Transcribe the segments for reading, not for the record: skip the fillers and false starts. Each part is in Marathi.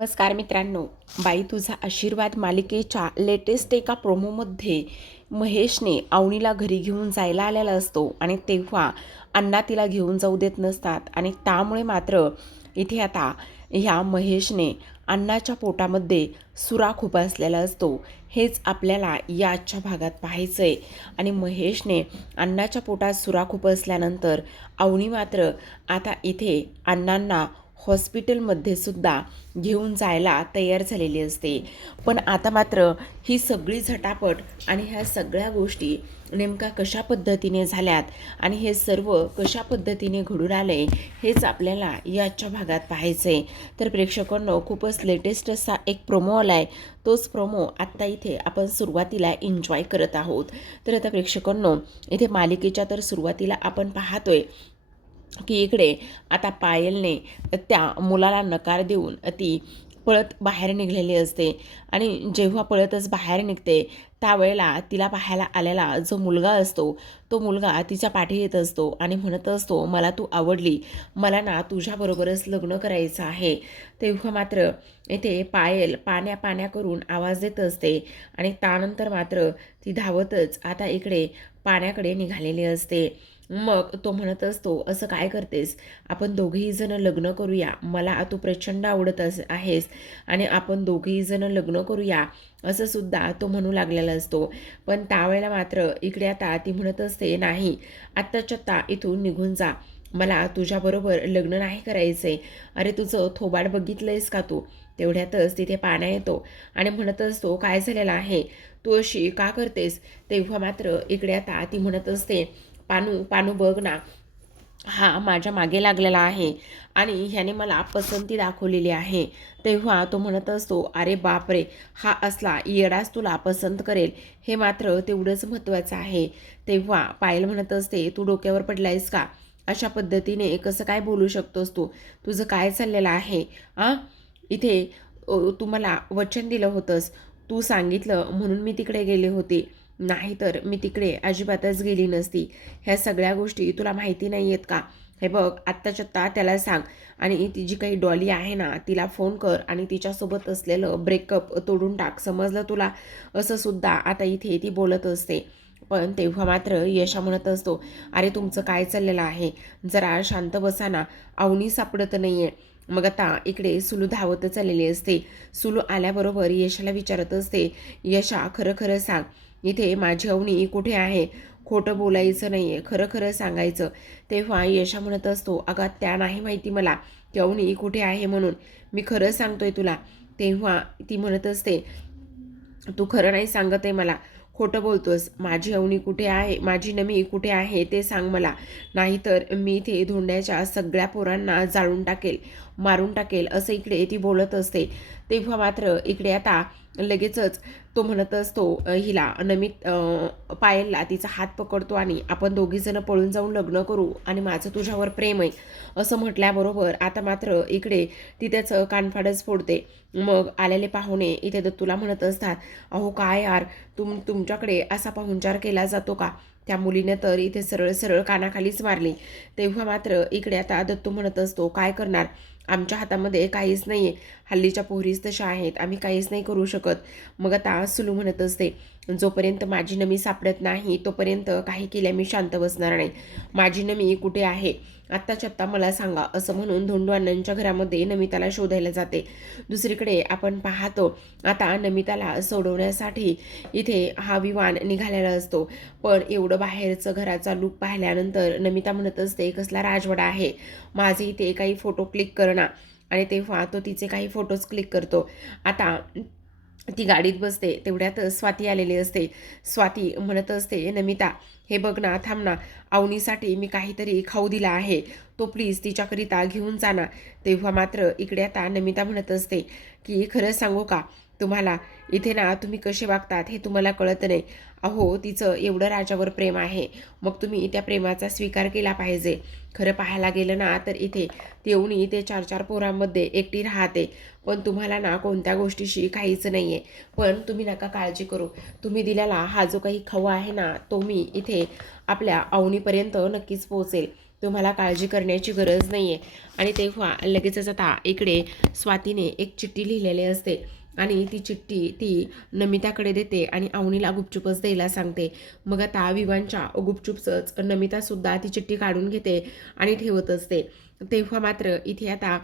नमस्कार मित्रांनो. बाई तुझा आशीर्वाद मालिकेच्या लेटेस्ट एका प्रोमोमध्ये महेशने अवनीला घरी घेऊन जायला आलेला असतो आणि तेव्हा अण्णा तिला घेऊन जाऊ देत नसतात आणि त्यामुळे मात्र इथे आता ह्या महेशने अण्णाच्या पोटामध्ये सुरा खुपसलेला असतो. हेच आपल्याला या आजच्या भागात पाहायचं आहे. आणि महेशने अण्णाच्या पोटात सुरा खुपसल्यानंतर अवनी मात्र आता इथे अण्णांना हॉस्पिटलमध्ये सुद्धा घेऊन जायला तयार झालेली असते. पण आता मात्र ही सगळी झटापट आणि ह्या सगळ्या गोष्टी नेमका कशा पद्धतीने झाल्यात आणि हे सर्व कशा पद्धतीने घडून आले हेच आपल्याला याच्या भागात पाहायचं आहे. तर प्रेक्षकांनो, खूपच लेटेस्ट असा एक प्रोमो आला आहे. तोच प्रोमो आत्ता इथे आपण सुरुवातीला एन्जॉय करत आहोत. तर आता प्रेक्षकांनो, इथे मालिकेच्या तर सुरुवातीला आपण पाहतोय की इकडे आता पायलने त्या मुलाला नकार देऊन ती पळत बाहेर निघलेली असते. आणि जेव्हा पळतच बाहेर निघते त्यावेळेला तिला पाहायला आलेला जो मुलगा असतो तो मुलगा तिच्या पाठी येत असतो आणि म्हणत असतो, मला तू आवडली, मला ना तुझ्याबरोबरच लग्न करायचं आहे. तेव्हा मात्र इथे पायल पाण्या पाण्या करून आवाज देत असते आणि त्यानंतर मात्र ती धावतच आता इकडे पाण्याकडे निघालेली असते. मग तो म्हणत असतो, असं काय करतेस, आपण दोघेही जण लग्न करूया, मला तू प्रचंड आवडत आहेस आणि आपण दोघेही जण लग्न करूया असं सुद्धा तो म्हणू लागलेला असतो. पण त्यावेळेला मात्र इकडे आता ती म्हणत असते, नाही, आत्ताच्या आत्ता इथून निघून जा, मला तुझ्याबरोबर लग्न नाही करायचंय. अरे तुझं थोबाड बघितलंयस का तू? तेवढ्यातच तिथे पाण्या येतो आणि म्हणत असतो, काय झालेलं आहे, तू अशी का करतेस? तेव्हा मात्र इकडे आता ती म्हणत असते, पानू पानू बघ ना, हा माझ्या मागे लागलेला आहे आणि ह्याने मला पसंती दाखवलेली आहे. तेव्हा तो म्हणत असतो, अरे बापरे, हा असला येडाच तुला पसंत करेल, हे मात्र तेवढंच महत्त्वाचं आहे. तेव्हा पायल म्हणत असते, तू डोक्यावर पडलायस का? अशा पद्धतीने कसं काय बोलू शकतोस तू? तुझं काय चाललेलं आहे? इथे तू मला वचन दिलं होतंस, तू सांगितलं म्हणून मी तिकडे गेले होते, नाहीतर मी तिकडे अजिबातच गेली नसती. ह्या सगळ्या गोष्टी तुला माहिती नाही आहेत का? हे बघ, आत्ताच्या आत्ता त्याला सांग आणि ती जी काही डॉली आहे ना तिला फोन कर आणि तिच्यासोबत असलेलं ब्रेकअप तोडून टाक, समजलं तुला? असं सुद्धा आता इथे ती बोलत असते. पण तेव्हा मात्र यशा म्हणत असतो, अरे तुमचं काय चाललेलं आहे, जरा शांत बसा ना, अवनी सापडत नाही आहे. मग आता इकडे सुलू धावत चाललेली असते. सुलू आल्याबरोबर यशाला विचारत असते, यशा खरं खरं सांग, इथे माझी अवनी कुठे आहे? खोटं बोलायचं नाही आहे, खरं खरं सांगायचं. तेव्हा यशा म्हणत असतो, अगं त्या नाही माहिती मला की अवनी कुठे आहे म्हणून, मी खरं सांगतोय तुला. तेव्हा ती म्हणत असते, तू खरं नाही सांगत आहे मला, खोटं बोलतोस, माझी अवनी कुठे आहे, माझी नमी कुठे आहे ते सांग मला, नाहीतर मी इथे धोंड्याच्या सगळ्या पोरांना जाळून टाकेल, मारून टाकेल, असं इकडे ती बोलत असते. तेव्हा मात्र इकडे आता लगेचच तो म्हणत असतो हिला नमित पायलला तिचा हात पकडतो आणि आपण दोघीजण पळून जाऊन लग्न करू आणि माझं तुझ्यावर प्रेम आहे असं म्हटल्याबरोबर आता मात्र इकडे ती त्याचं कानफाडच फोडते. मग आलेले पाहुणे इथे दत्तूला म्हणत असतात, अहो काय यार, तुमच्याकडे असा पाहुणचार केला जातो का? त्या मुलीने तर इथे सरळ सरळ कानाखालीच मारली. तेव्हा मात्र इकडे आता दत्तू म्हणत असतो, काय करणार, आमच्या हातामध्ये काहीच नाही आहे, हल्लीच्या पोरीस तशा आहेत, आम्ही काहीच नाही करू शकत. मग आता सुलू म्हणत असते, जोपर्यंत माझी नमी सापडत नाही तोपर्यंत काही केल्या मी शांत बसणार नाही, माझी नमी कुठे आहे आत्ताच्या आत्ता मला सांगा, असं म्हणून धोंडू अण्णांच्या घरामध्ये नमिताला शोधायला जाते. दुसरीकडे आपण पाहतो आता नमिताला सोडवण्यासाठी इथे हा विमान निघालेला असतो. पण एवढं बाहेरचं घराचा लूक पाहिल्यानंतर नमिता म्हणत असते, कसला राजवाडा आहे, माझे इथे काही फोटो क्लिक करणं. आणि तेव्हा तो तिचे काही फोटोज क्लिक करतो. आता ती गाडीत बसते तेवढ्यात स्वाती आलेली असते. स्वाती म्हणत असते, नमिता हे बघ ना, थांब ना, अवनीसाठी मी काहीतरी खाऊ दिला आहे, तो प्लीज तिच्याकरिता घेऊन जा ना. तेव्हा मात्र इकडे आता नमिता म्हणत असते की खरं सांगू का तुम्हाला, इथे ना तुम्ही कसे वागतात हे तुम्हाला कळत नाही. अहो तिचं एवढं राजावर प्रेम आहे, मग तुम्ही त्या प्रेमाचा स्वीकार केला पाहिजे. खरं पाहायला गेलं ना तर इथे तेवणी ते 4-4 पोरांमध्ये एकटी राहते, पण तुम्हाला ना कोणत्या गोष्टीशी काहीच नाही आहे. पण तुम्ही नका काळजी करू, तुम्ही दिलेला हा जो काही खाऊ आहे ना तो मी इथे आपल्या अवनीपर्यंत नक्कीच पोहोचेल. तुम्हाला काळजी करण्याची गरज नाही आहे. आणि तेव्हा लगेचच आता इकडे स्वातीने एक चिठ्ठी लिहिलेली असते आणि ती चिठ्ठी ती नमिताकडे देते आणि अवनीला गुपचुपच द्यायला सांगते. मग आता विवांच्या गुपचुपच नमितासुद्धा ती चिठ्ठी काढून घेते आणि ठेवत असते. तेव्हा मात्र इथे आता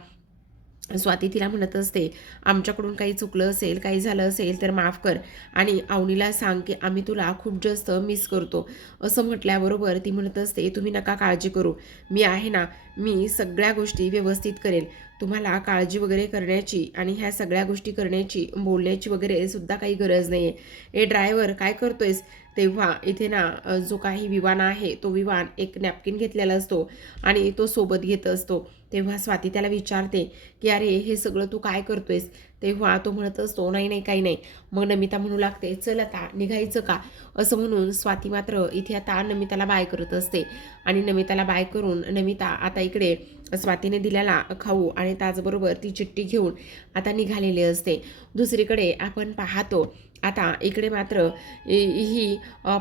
स्वाती तिला म्हणत असते, आमच्याकडून काही चुकलं असेल, काही झालं असेल तर माफ कर आणि अवनीला सांग की आम्ही तुला खूप जास्त मिस करतो. असं म्हटल्याबरोबर ती म्हणत असते, तुम्ही नका काळजी करू, मी आहे ना, मी सगळ्या गोष्टी व्यवस्थित करेल. तुम्हाला काळजी वगैरे करण्याची आणि ह्या सगळ्या गोष्टी करण्याची, बोलण्याची वगैरे सुद्धा काही गरज नाही आहे. ए ड्रायव्हर, काय करतोयस? तेव्हा इथे ना जो काही विवान आहे तो विवान एक नॅपकिन घेतलेला असतो आणि तो सोबत घेत असतो. तेव्हा स्वाती त्याला विचारते की अरे हे सगळं तू काय करतोयस? तेव्हा तो म्हणत असतो, नाही नाही काही नाही. मग नमिता म्हणू लागते, चल आता निघायचं का? असं म्हणून स्वाती मात्र इथे आता नमिताला बाय करत असते आणि नमिताला बाय करून नमिता आता इकडे स्वातीने दिलेला खाऊ आणि त्याचबरोबर ती चिठ्ठी घेऊन आता निघालेली असते. दुसरीकडे आपण पाहतो आता इकडे मात्र ही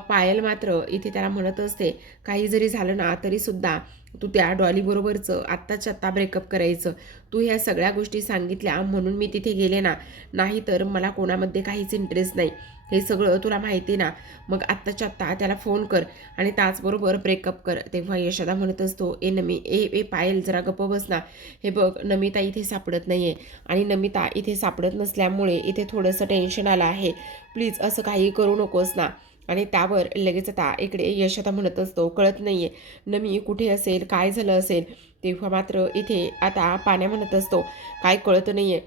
पायल मात्र इथे त्याला म्हणत असते, काही जरी झालं ना तरीसुद्धा तू त्या डॉलीबरोबरचं आत्ताच्या आत्ता ब्रेकअप करायचं. तू ह्या सगळ्या गोष्टी सांगितल्या म्हणून मी तिथे गेले ना, नाही तर मला कोणामध्ये काहीच इंटरेस्ट नाही, हे सगळं तुला माहिती ना. मग आत्ताच्या आत्ता त्याला फोन कर आणि त्याचबरोबर ब्रेकअप कर. तेव्हा यशोदा म्हणत असतो, ए पायल जरा गप्प बस ना. हे बघ नमिता इथे सापडत नाही आहे आणि नमिता इथे सापडत नसल्यामुळे इथे थोडंसं टेन्शन आलं आहे. प्लीज असं काही करू नकोस ना. आणि त्यावर लगेच आता इकडे यशोदा म्हणत असतो, कळत नाही आहे नमी कुठे असेल, काय झालं असेल. तेव्हा मात्र इथे आता पाण्या म्हणत असतो, काय कळत नाही आहे.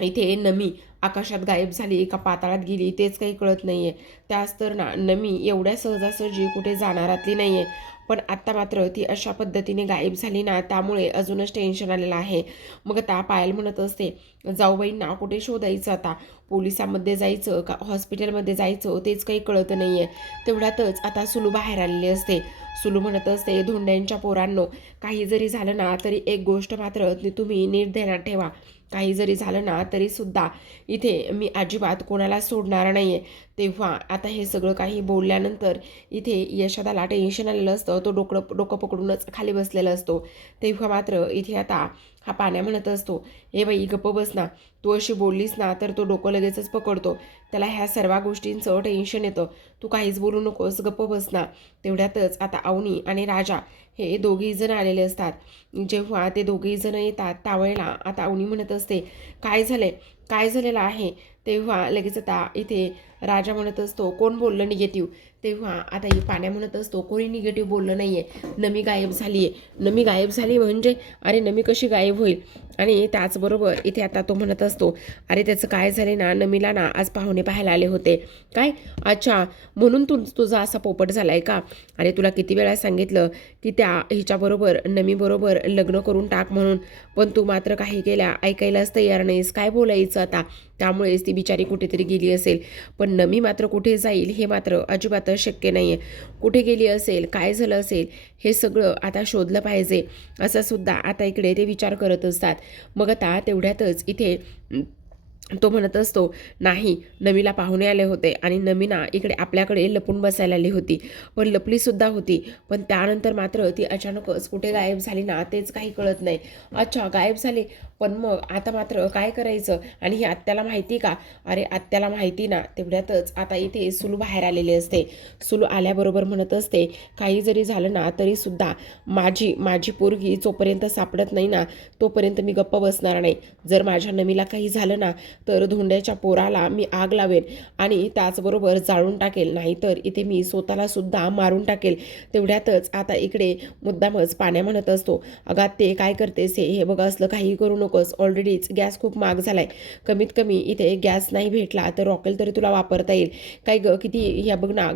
इथे नमी आकाशात गायब झाली का पाताळात गेली तेच काही कळत नाही आहे. त्याच तर ना नमी एवढ्या सहजासहजी कुठे जाणारातली नाही आहे. पण आत्ता मात्र ती अशा पद्धतीने गायब झाली ना, त्यामुळे अजूनच टेन्शन आलेलं आहे. मग आता पायल म्हणत असते, जाऊबाईंना कुठे शोधायचं आता? पोलिसांमध्ये जायचं का हॉस्पिटलमध्ये जायचं तेच काही कळत नाही आहे. तेवढ्यातच आता सुलू बाहेर आलेली असते. सुलू म्हणत असते, धोंड्यांच्या पोरांनो, काही जरी झालं ना तरी एक गोष्ट मात्र तुम्ही नीट ध्यानात ठेवा. काही जरी झालं ना तरीसुद्धा इथे मी अजिबात कोणाला सोडणार नाही आहे. तेव्हा आता हे सगळं काही बोलल्यानंतर इथे यशोदाला टेन्शन आलेलं असतं. तो डोकं पकडूनच खाली बसलेला असतो. तेव्हा मात्र इथे आता हा पाण्या म्हणत असतो, ए बाई गप्प बस ना. तू अशी बोललीस ना तर तो डोकं लगेचच पकडतो. त्याला ह्या सर्व गोष्टींचं टेन्शन येतं. तू काहीच बोलू नकोस, गप्प बस ना. तेवढ्यातच आता अवनी आणि राजा हे दोघेही जण आलेले असतात. जेव्हा ते दोघेही जण येतात त्यावेळेला आता अवनी म्हणत असते, काय झालंय, काय झालेलं आहे? तेव्हा लगेच आता इथे राजा म्हणत असतो, कोण बोललं निगेटिव्ह? तेव्हा आता ही पाण्या म्हणत असतो, कोणी निगेटिव्ह बोललं नाही आहे. नमी गायब झाली आहे. नमी गायब झाली म्हणजे? अरे नमी कशी गायब होईल? आणि त्याचबरोबर इथे आता तो म्हणत असतो, अरे त्याचं काय झाले ना, नमीला ना आज पाहुणे पाहायला आले होते. काय? अच्छा, म्हणून तुझा असा पोपट झाला आहे का? अरे तुला किती वेळा सांगितलं की त्या हिच्याबरोबर नमीबरोबर लग्न करून टाक म्हणून, पण तू मात्र काही केल्या ऐकायलाच तयार नाहीस. काय बोलायचं आता? त्यामुळेच ती बिचारी कुठेतरी गेली असेल. पण नमी मात्र कुठे जाईल हे मात्र अजिबातच शक्य नाही आहे. कुठे गेली असेल, काय झालं असेल, हे सगळं आता शोधलं पाहिजे असं सुद्धा आता इकडे ते विचार करत असतात. मग आता तेवढ्यातच इथे तो म्हणत असतो, नाही नमीला पाहुणे आले होते आणि नमीना इकडे आपल्याकडे लपून बसायला आली होती, पण लपलीसुद्धा होती. पण त्यानंतर मात्र ती अचानकच कुठे गायब झाली ना तेच काही कळत नाही. अच्छा गायब झाली, पण मग आता मात्र काय करायचं? आणि ही आत्याला माहिती का? अरे आत्याला माहिती ना. तेवढ्यातच आता इथे सुलू बाहेर आलेली असते. सुलू आल्याबरोबर म्हणत असते, काही जरी झालं ना तरीसुद्धा माझी पोरगी जोपर्यंत सापडत नाही ना तोपर्यंत मी गप्प बसणार नाही. जर माझ्या नमीला काही झालं ना तर धोंड्याच्या पोराला मी आग लावेन आणि त्याचबरोबर जाळून टाकेल, नाहीतर इथे मी स्वतःला सुद्धा मारून टाकेल. तेवढ्यातच आता इकडे मुद्दामच पाण्या म्हणत असतो, अगा ते काय करतेस हे बघ, असलं काही करू नकोस. ऑलरेडीच गॅस खूप महाग झालाय. कमीत कमी इथे गॅस नाही भेटला तर रॉकेल तरी तुला वापरता येईल. काय ग किती ह्या बघ ना,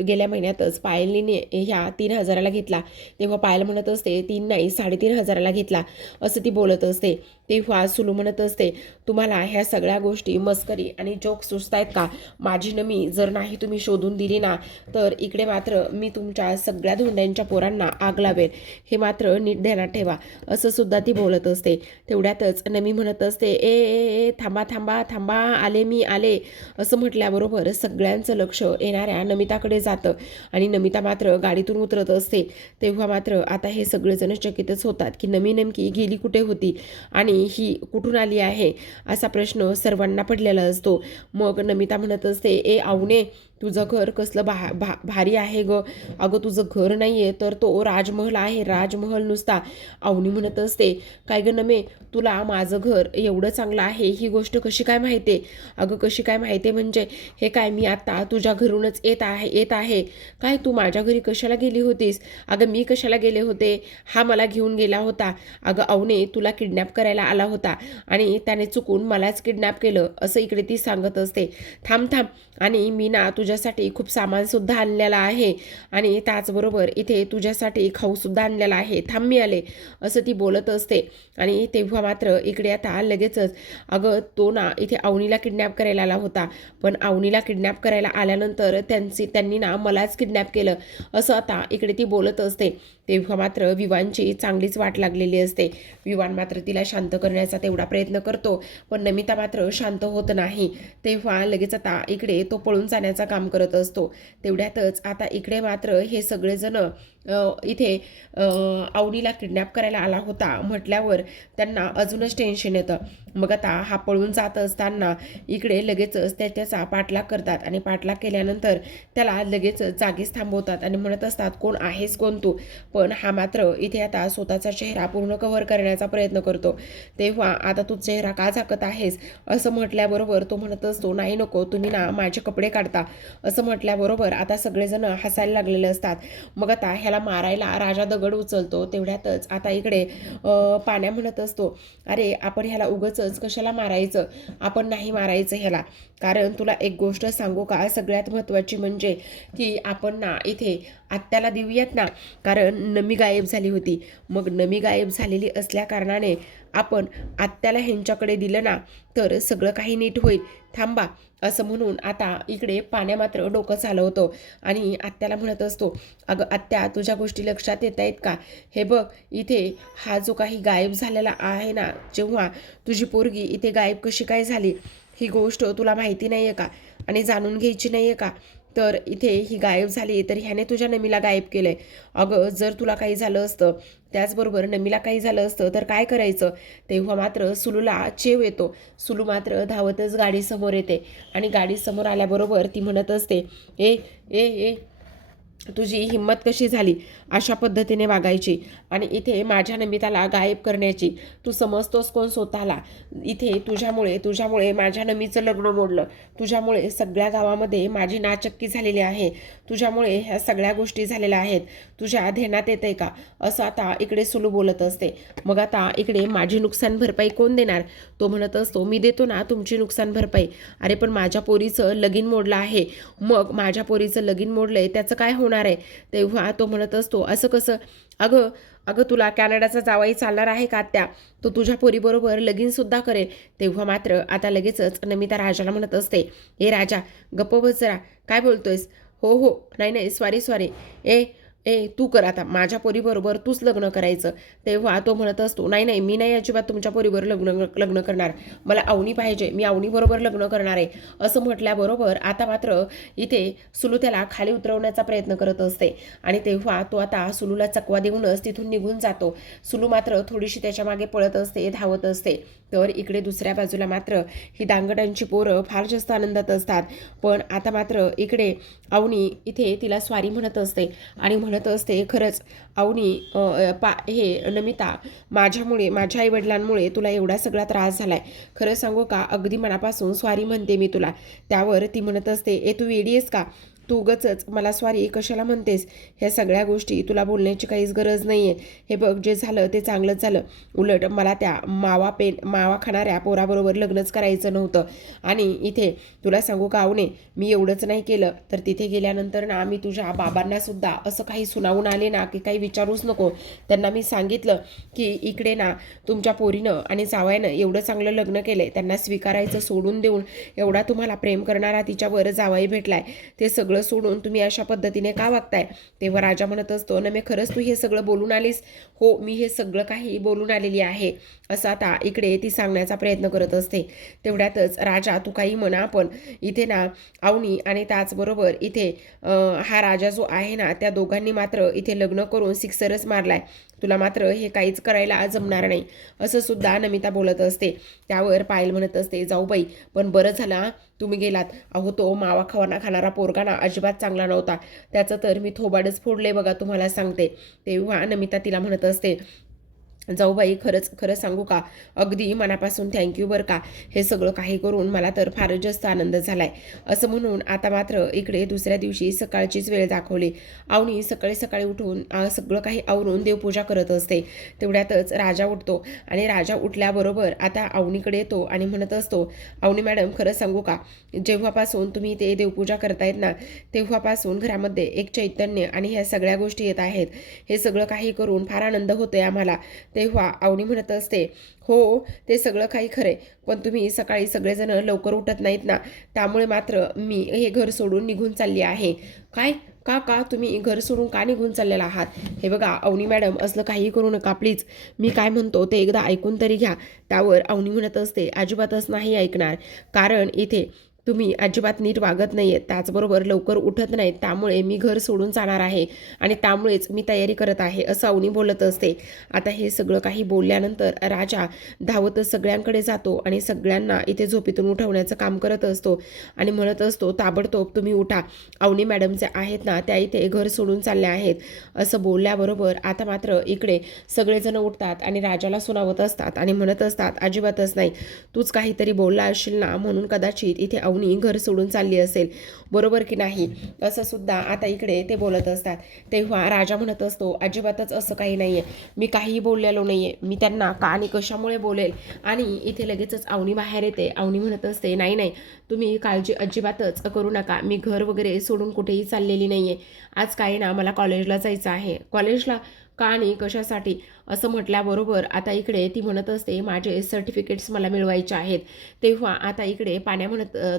गेल्या महिन्यातच पायलीने ह्या 3,000ला घेतला. तेव्हा पायल म्हणत असते, 3 नाही 3,500ला घेतला असं ती बोलत असते. तेव्हा सुलू म्हणत असते, तुम्हाला ह्या सगळ्या सगळ्या गोष्टी मस्करी आणि जोक सुचतायत का? माझी नमी जर नाही तुम्ही शोधून दिली ना, तर इकडे मात्र मी तुमच्या सगळ्या धोंड्यांच्या पोरांना आग लावेल, हे मात्र नीट ध्यानात ठेवा, असं सुद्धा ती बोलत असते. तेवढ्यातच नमी म्हणत असते, ए ए ए थांबा थांबा थांबा, आले मी आले, असं म्हटल्याबरोबर सगळ्यांचं लक्ष येणाऱ्या नमिताकडे जातं आणि नमिता मात्र गाडीतून उतरत असते. तेव्हा मात्र आता हे सगळेजण चकितच होतात की नमी नेमकी गेली कुठे होती आणि ही कुठून आली आहे, असा प्रश्न सर्वांना पडलेला असतो. मग नमिता म्हणत असते, ए आवणे, तुझं घर कसलं भारी आहे ग. अगं तुझं घर नाही आहे तर तो राजमहल आहे, राजमहल नुसता. अवनी म्हणत असते, काय ग नमे, तुला माझं घर एवढं चांगलं आहे ही गोष्ट कशी काय माहिती आहे? अगं कशी काय माहिती आहे म्हणजे, हे काय मी आत्ता तुझ्या घरूनच येत आहे काय? तू माझ्या घरी कशाला गेली होतीस? अगं मी कशाला गेले होते? हा मला घेऊन गेला होता. अगं अवने तुला किडनॅप करायला आला होता आणि त्याने चुकून मलाच किडनॅप केलं, असं इकडे ती सांगत असते. थांब थांब, आणि मी ना तुझ्यासाठी खूप सामानसुद्धा आणलेलं आहे आणि त्याचबरोबर इथे तुझ्यासाठी खाऊसुद्धा आणलेला आहे, थांब मी आले, असं ती बोलत असते. आणि तेव्हा मात्र इकडे आता लगेचच, अगं तो ना इथे अवनीला किडनॅप करायला आला होता, पण अवनीला किडनॅप करायला आल्यानंतर त्यांनी ना मलाच किडनॅप केलं, असं आता इकडे ती बोलत असते. तेव्हा मात्र विवानची चांगलीच वाट लागलेली असते. विवान मात्र तिला शांत करण्याचा तेवढा प्रयत्न करतो, पण नमिता मात्र शांत होत नाही. तेव्हा लगेच आता इकडे तो पळून जाण्याचा काम करत असतो. तेवढ्यातच आता इकडे मात्र हे सगळेजण इथे अवनीला किडनॅप करायला आला होता म्हटल्यावर त्यांना अजूनच टेन्शन येतं. मग आता हा पळून जात असताना इकडे लगेचच त्याचा पाठलाग करतात आणि पाठलाग केल्यानंतर त्याला लगेच जागीच थांबवतात आणि म्हणत असतात, कोण आहेस कोण तू? पण हा मात्र इथे आता स्वतःचा चेहरा पूर्ण कव्हर करण्याचा प्रयत्न करतो. तेव्हा आता तू चेहरा का झाकत आहेस, असं म्हटल्याबरोबर तो म्हणत असतो, नाही नको, तुम्ही ना माझे कपडे काढता, असं म्हटल्याबरोबर आता सगळेजण हसायला लागलेले असतात. मग आता ह्याला मारायला राजा दगड उचलतो. तेवढ्यातच आता इकडे पाण्या म्हणत असतो, अरे आपण ह्याला उगाचच कशाला मारायचं, आपण नाही मारायचं ह्याला, कारण तुला एक गोष्ट सांगू का, सगळ्यात महत्त्वाची म्हणजे की आपण ना इथे आत्याला देऊयात ना, कारण नमी गायब झाली होती. मग नमी गायब झालेली असल्या कारणाने आपण आत्याला ह्यांच्याकडे दिलं ना, तर सगळं काही नीट होईल, थांबा, असं म्हणून आता इकडे पाण्या मात्र डोकं चालवतो आणि आत्याला म्हणत असतो, अगं आत्या, तुझ्या गोष्टी लक्षात येत आहेत का? हे बघ, इथे हा जो काही गायब झालेला आहे ना, जेव्हा तुझी पोरगी इथे गायब कशी काय झाली, ही गोष्ट तुला माहिती नाही आहे का आणि जाणून घ्यायची नाही आहे का? तर इथे ही गायब झाली तर ह्याने तुझ्या नमीला गायब केलं आहे. अगं जर तुला काही झालं असतं, त्याचबरोबर नमीला काही झालं असतं तर काय करायचं? तेव्हा मात्र सुलूला चेव येतो. सुलू मात्र धावतच गाडीसमोर येते आणि गाडीसमोर आल्याबरोबर ती म्हणत असते, ए ए ए तुझी हिंमत कशी झाली अशा पद्धतीने वागायची आणि इथे माझ्या नमिताला गायब करण्याची? तू समजतोस कोण स्वतःला? इथे तुझ्यामुळे माझ्या नमीचं लग्न मोडलं, तुझ्यामुळे सगळ्या गावामध्ये माझी नाचक्की झालेली आहे, तुझ्यामुळे ह्या सगळ्या गोष्टी झालेल्या आहेत, तुझ्या ध्यानात येते का? असं आता इकडे सुलू बोलत असते. मग आता इकडे माझी नुकसान भरपाई कोण देणार? तो म्हणत असतो, मी देतो ना तुमची नुकसान भरपाई. अरे पण माझ्या पोरीचं लगीन मोडलं आहे. मग माझ्या पोरीचं लगीन मोडलंय त्याचं काय होणार आहे? तेव्हा तो म्हणत असतो, असं कसं? अगं अगं तुला कॅनडाचा जावाई चालणार आहे का त्या? तो तुझ्या पोरीबरोबर लगीनसुद्धा करेल. तेव्हा मात्र आता लगेचच नमिता राजाला म्हणत असते, ए राजा गप्प बस जरा, काय बोलतोयस? हो हो, नाही नाही, सॉरी, ए ए तू कर आता, माझ्या पोरीबरोबर तूच लग्न करायचं. तेव्हा तो म्हणत असतो, नाही नाही, मी नाही अजिबात तुमच्या पोरीबरोबर लग्न करणार, मला अवनी पाहिजे, मी अवनीबरोबर लग्न करणार आहे, असं म्हटल्याबरोबर आता मात्र इथे सुलू त्याला खाली उतरवण्याचा प्रयत्न करत असते आणि तेव्हा तो आता सुलूला चकवा देऊनच तिथून निघून जातो. सुलू मात्र थोडीशी त्याच्या मागे पळत असते, धावत असते. तर इकडे दुसऱ्या बाजूला मात्र ही दांगडांची पोरं फार जास्त आनंदात असतात. पण आता मात्र इकडे अवनी इथे तिला स्वारी म्हणत असते आणि म्हणत असते, खरंच अवनी, हे नमिता, माझ्यामुळे, माझ्या आईवडिलांमुळे तुला एवढा सगळा त्रास झालाय, खरं सांगू का, अगदी मनापासून स्वारी म्हणते मी तुला. त्यावर ती म्हणत असते, ए तू वेडी आहेस का? तू उगाचच मला सॉरी कशाला म्हणतेस? ह्या सगळ्या गोष्टी तुला बोलण्याची काहीच गरज नाही आहे. हे बघ, जे झालं ते चांगलंच झालं. उलट मला त्या मावा खाणाऱ्या पोराबरोबर लग्नच करायचं नव्हतं. आणि इथे तुला सांगू का आवने, मी एवढंच नाही केलं तर तिथे गेल्यानंतर ना मी तुझ्या बाबांना सुद्धा असं काही सुनावून आले ना की काही विचारूच नको. त्यांना मी सांगितलं की इकडे ना तुमच्या पोरीनं आणि जावयानं एवढं चांगलं लग्न केलंय, त्यांना स्वीकारायचं सोडून देऊन एवढा तुम्हाला प्रेम करणारा तिच्यावर जावई भेटलाय, ते सगळं सोडून तुम्ही अशा पद्धतीने का वागताय? तेव्हा राजा म्हणत असतो, नमे खरंच तू हे सगळं बोलून आलीस? हो, मी हे सगळं काही बोलून आलेली आहे, असं आता इकडे ती सांगण्याचा प्रयत्न करत असते. तेवढ्यातच राजा तू काही म्हणा, पण इथे ना अवनी आणि त्याचबरोबर इथे हा राजा जो आहे ना, त्या दोघांनी मात्र इथे लग्न करून सिक्सरच मारलाय. तुला मात्र हे काहीच करायला जमणार नाही, असं सुद्धा नमिता बोलत असते. त्यावर पायल म्हणत असते, जाऊ बाई, पण बरं झालं तुम्ही गेलात. अहो, तो मावा खाणारा पोरगा ना अजिबात चांगला नव्हता. त्याचं तर मी थोबाडच फोडले बघा, तुम्हाला सांगते. तेव्हा नमिता तिला म्हणत असते, जाऊ बाई, खरं सांगू का, अगदी मनापासून थँक्यू बरं का, हे सगळं काही करून मला तर फारच जास्त आनंद झालाय. असं म्हणून आता मात्र इकडे दुसऱ्या दिवशी सकाळचीच वेळ दाखवली. अवनी सकाळी सकाळी उठून सगळं काही आवरून देवपूजा करत असते. तेवढ्यातच राजा उठतो आणि राजा उठल्याबरोबर आता अवनीकडे येतो आणि म्हणत असतो, अवनी मॅडम, खरं सांगू का, जेव्हापासून तुम्ही ते देवपूजा करतायत ना, तेव्हापासून घरामध्ये एक चैतन्य आणि ह्या सगळ्या गोष्टी येत आहेत. हे सगळं काही करून फार आनंद होतोय आम्हाला. तेव्हा अवनी म्हणत असते, हो, ते सगळं काही खरंय, पण तुम्ही सकाळी सगळेजण लवकर उठत नाहीत ना, त्यामुळे मात्र मी हे घर सोडून निघून चालली आहे. काय? का तुम्ही घर सोडून का निघून चाललेला आहात? हे बघा अवनी मॅडम, असलं काही करू नका प्लीज. मी काय म्हणतो ते एकदा ऐकून तरी घ्या. त्यावर अवनी म्हणत असते, अजिबातच नाही ऐकणार, कारण इथे तुम्ही अजिबात नीट वागत नाहीये, त्याचबरोबर लवकर उठत नाहीत, त्यामुळे मी घर सोडून जाणार आहे आणि त्यामुळेच मी तयारी करत आहे, असं अवनी बोलत असते. आता हे सगळं काही बोलल्यानंतर राजा धावतच सगळ्यांकडे जातो आणि सगळ्यांना इथे झोपेतून उठवण्याचं काम करत असतो आणि म्हणत असतो, ताबडतोब तुम्ही उठा, अवनी मॅडम जे आहेत ना त्या इथे घर सोडून चालल्या आहेत. असं बोलल्याबरोबर आता मात्र इकडे सगळेजण उठतात आणि राजाला सुनावत असतात आणि म्हणत असतात, अजिबातच नाही, तूच काहीतरी बोलला असशील ना, म्हणून कदाचित इथे अवनी घर सोडून चालली असेल, बरोबर की नाही? असं सुद्धा आता इकडे ते बोलत असतात. तेव्हा राजा म्हणत असतो, अजिबातच असं काही नाहीये, मी काहीही बोललेलो नाहीये, मी त्यांना का आणि कशामुळे बोलेल? आणि इथे लगेचच अवनी बाहेर येते. अवनी म्हणत असते, नाही, तुम्ही काळजी अजिबातच करू नका, मी घर वगैरे सोडून कुठेही चाललेली नाहीये. आज काय ना, मला कॉलेजला जायचं आहे. कॉलेजला? का आणि कशासाठी? असं म्हटल्याबरोबर आता इकडे ती म्हणत असते, माझे सर्टिफिकेट्स मला मिळवायचे आहेत. तेव्हा आता इकडे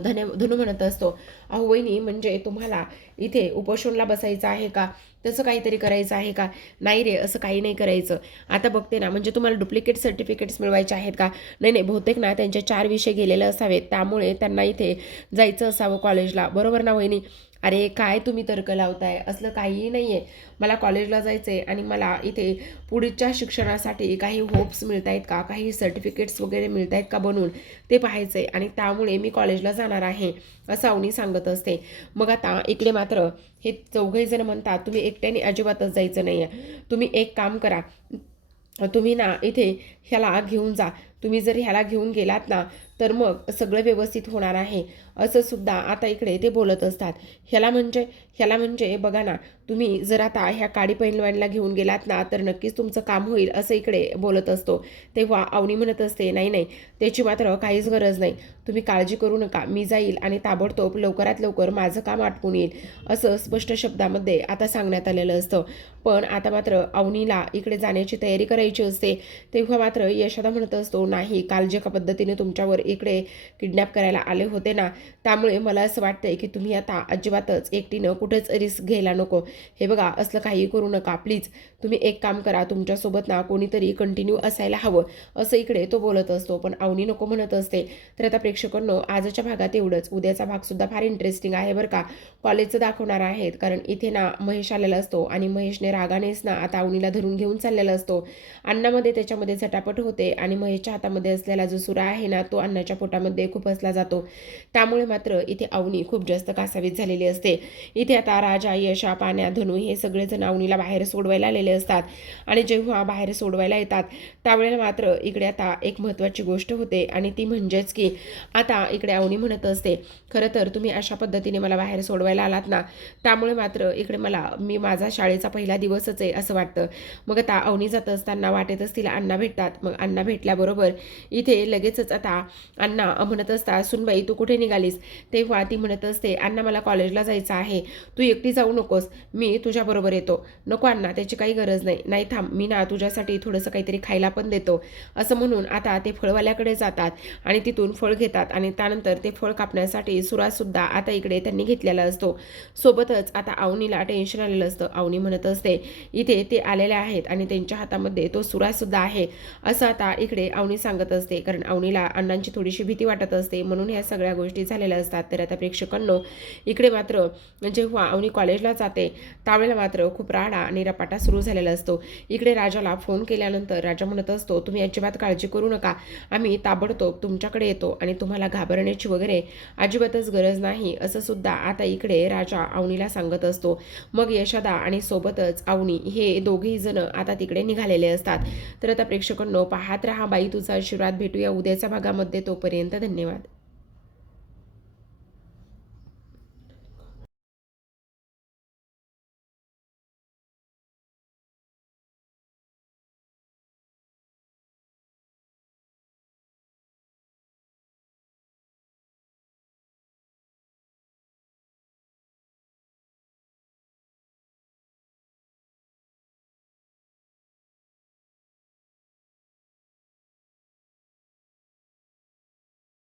धनु म्हणत असतो, अहो वहिनी, म्हणजे तुम्हाला इथे उपोषणला बसायचं आहे का? तसं काहीतरी करायचं आहे का? नाही रे, असं काही नाही करायचं. आता बघते ना, म्हणजे तुम्हाला डुप्लिकेट सर्टिफिकेट्स मिळवायचे आहेत का? नाही, बहुतेक ना त्यांचे 4 विषय गेलेले असावेत, त्यामुळे त्यांना इथे जायचं असावं कॉलेजला, बरोबर ना वहिनी? अरे काय तुम्ही तर्क लावताय? असलं काहीही नाही आहे. मला कॉलेजला जायचं आहे आणि मला इथे पुढच्या शिक्षणासाठी काही होप्स मिळत आहेत का, काही सर्टिफिकेट्स वगैरे मिळत आहेत का बनवून, ते पाहायचं आहे आणि त्यामुळे मी कॉलेजला जाणार आहे, असं अवनी सांगत असते. मग आता इकडे मात्र हे चौघही जण म्हणतात, तुम्ही एकट्याने अजिबातच जायचं नाही आहे. तुम्ही एक काम करा, तुम्ही ना इथे ह्याला घेऊन जा. तुम्ही जर ह्याला घेऊन गेलात ना, तर मग सगळं व्यवस्थित होणार आहे, असं सुद्धा आता इकडे ते बोलत असतात. ह्याला म्हणजे बघा ना, तुम्ही जर आता ह्या काडी पैलवानला घेऊन गेलात ना, तर नक्कीच तुमचं काम होईल, असं इकडे बोलत असतो. तेव्हा अवनी म्हणत असते, नाही, त्याची मात्र काहीच गरज नाही, तुम्ही काळजी करू नका, मी जाईल आणि ताबडतोब लवकरात लवकर माझं काम आटपून येईल, असं स्पष्ट शब्दामध्ये आता सांगण्यात आलेलं असतं. पण आता मात्र अवनीला इकडे जाण्याची तयारी करायची असते. तेव्हा मात्र यशोदा म्हणत असतो, नाही, काल जे पद्धतीने तुमच्यावर इकडे किडनॅप करायला आले होते ना, त्यामुळे मला असं वाटतंय की तुम्ही आता अजिबातच एकटीनं कुठेच रिस्क घ्यायला नको. हे बघा, असलं काही करू नका प्लीज. तुम्ही एक काम करा, तुमच्यासोबत ना कोणीतरी कंटिन्यू असायला हवं, असं इकडे तो बोलत असतो. पण अवनी नको म्हणत असते. तर आता प्रेक्षकांनो, आजच्या भागात एवढंच. उद्याचा भागसुद्धा फार इंटरेस्टिंग आहे बरं का. कॉलेजचं दाखवणार आहेत, कारण इथे ना महेश आलेला असतो आणि महेशने रागानेच ना आता अवनीला धरून घेऊन चाललेला असतो. अन्नामध्ये त्याच्यामध्ये झटापट पटापट होते आणि महेशच्या हातामध्ये असलेला जो सुरा आहे ना तो अण्णाच्या पोटामध्ये खुपसला जातो. त्यामुळे मात्र इथे अवनी खूप जास्त कासावीस झालेली असते. इथे आता राजा, यशा, पाण्या, धनु हे सगळेजण अवनीला बाहेर सोडवायला आलेले असतात आणि जेव्हा बाहेर सोडवायला येतात त्यावेळेला मात्र इकडे आता एक महत्त्वाची गोष्ट होते आणि ती म्हणजेच की आता इकडे अवनी म्हणत असते, खरं तर तुम्ही अशा पद्धतीने मला बाहेर सोडवायला आलात ना, त्यामुळे मात्र इकडे मी माझा शाळेचा पहिला दिवसच आहे असं वाटतं. मग आता अवनी जात असताना वाटेतच तिला अण्णा भेटतात. मग अण्णा भेटल्याबरोबर इथे लगेचच आता अण्णा म्हणत असतात, सुनबाई तू कुठे निघालीस? तेव्हा ती म्हणत असते, अण्णा मला कॉलेजला जायचं आहे, तू एकटी जाऊ नकोस, मी तुझ्याबरोबर येतो. नको अण्णा, त्याची काही गरज नाही. नाही थांब, मी ना तुझ्यासाठी थोडंसं काहीतरी खायला पण देतो. असं म्हणून आता ते फळवाल्याकडे जातात आणि तिथून फळ घेतात आणि त्यानंतर ते फळ कापण्यासाठी सुद्धा आता इकडे त्यांनी घेतलेला असतो. सोबतच आता अवनीला टेन्शन आलेलं असतं. अवनी म्हणत असते, इथे ते आलेले आहेत आणि त्यांच्या हातामध्ये तो सुद्धा आहे असं आता इकडे अवनी सांगत असते. कारण अवनीला अण्णांची थोडीशी भीती वाटत असते म्हणून ह्या सगळ्या गोष्टी झालेल्या असतात. तर आता प्रेक्षकांनो इकडे मात्र जेव्हा अवनी कॉलेजला जाते त्यावेळेला मात्र खूप राडा आणि रपाटा सुरू झालेला असतो. इकडे राजाला फोन केल्यानंतर राजा म्हणत असतो, तुम्ही अजिबात काळजी करू नका, आम्ही ताबडतोब तुमच्याकडे येतो आणि तुम्हाला घाबरण्याची वगैरे अजिबातच गरज नाही असं सुद्धा आता इकडे राजा अवनीला सांगत असतो. मग यशोदा आणि सोबतच अवनी हे दोघेही जण आता तिकडे निघालेले असतात. तर आता प्रेक्षकांनो पाहत रहा बाई तुझा आशीर्वाद. भेटूया उद्याच्या भागामध्ये. तोपर्यंत धन्यवाद.